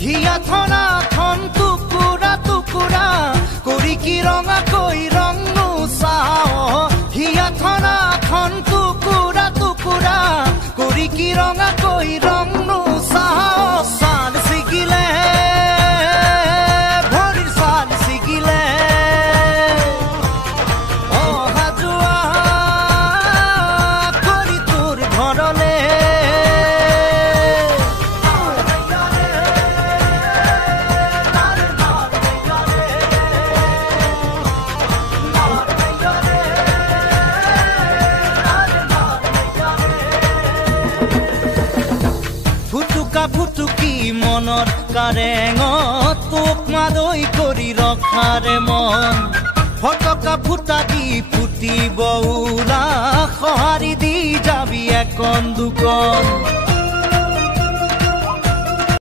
হিয়াথনাখন টুকুৰা টুকুৰা কৰি কি ৰঙাকৈ ৰং চাওঁ হিয়াথনাখন টুকুৰা টুকুৰা কৰি কি ৰঙাকৈ ৰং চাওঁ চাল ছিগিলে ভৰিৰ চাল ছিগিলে অহা যোৱা কৰি তোৰ ঘৰলে ফুটুকি মনৰ কাৰেঙত তোক মাদৈ কৰি ৰখাৰে মন ফটকা ফুটা দি ফুটিব উলা সঁহাৰি দি যাবি এখন দুখন